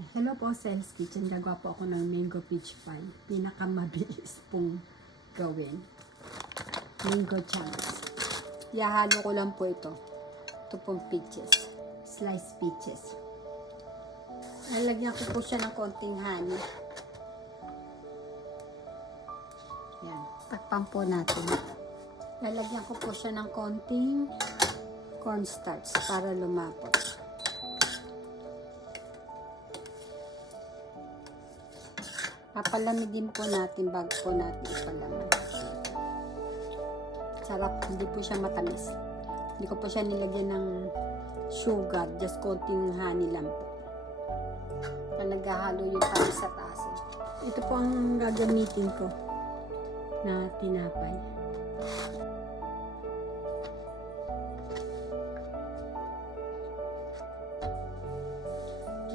Hello po, Cells Kitchen. Gagawa po ako ng mango peach pie. Pinakamabilis pong gawin. Mango chunks. Ihahalo ko lang po ito. Ito pong peaches. Sliced peaches. Lalagyan ko po siya ng konting honey. Yan. Takpan po natin. Lalagyan ko po siya ng konting cornstarch para lumapot. Papalamigin po natin bago po natin ipalaman. Sarap, hindi po siya matamis. Hindi ko po siya nilagyan ng sugar, just konting honey lang po. Naghahalo yung tamis sa taas. Ito po ang gagamitin ko na tinapay.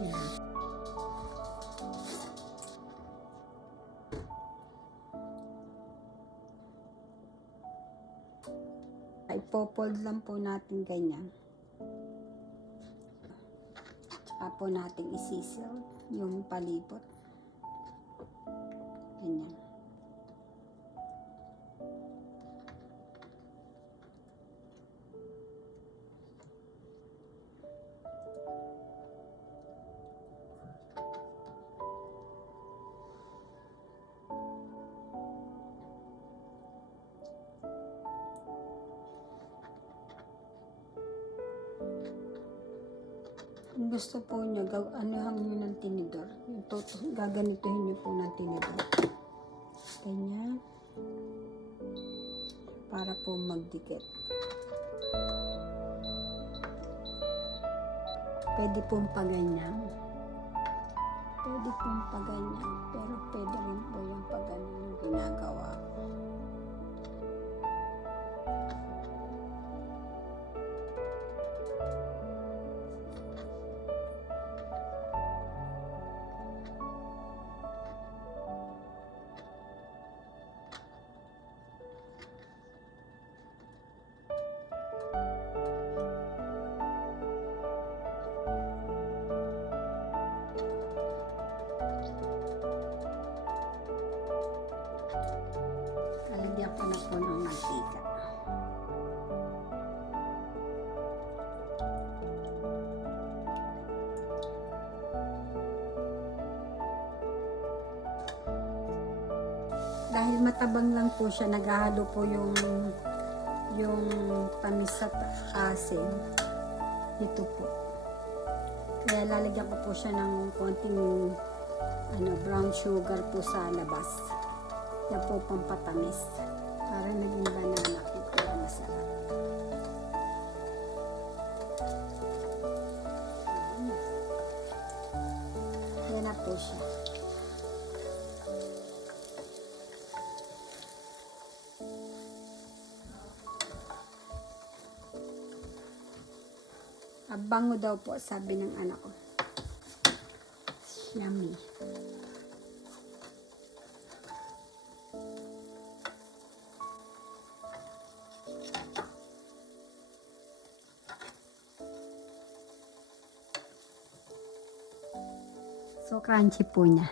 Yan. Ipopold lang po natin ganyan. Tsaka po natin isisil yung palibot. Ganyan. Kung gusto po nyo, anuhan nyo ng tinidor. Gaganituhin nyo po ng tinidor. Ganyan. Para po magdikit. Pwede pong paganyan. Pwede pong paganyan. Pero pwede rin po yung paganyan yung ginagawa ko. Kalagyan ko na po ng mantika. Dahil matabang lang po siya, naghahalo po yung tamis at asin. Ito po. Kaya lalagyan ko po siya ng konting brown sugar po sa labas. Yan po pampatamis. Para naging banana po. Pero masarap. Yan na po siya. Abango daw po, sabi ng anak ko. Yummy. So crunchy po niya.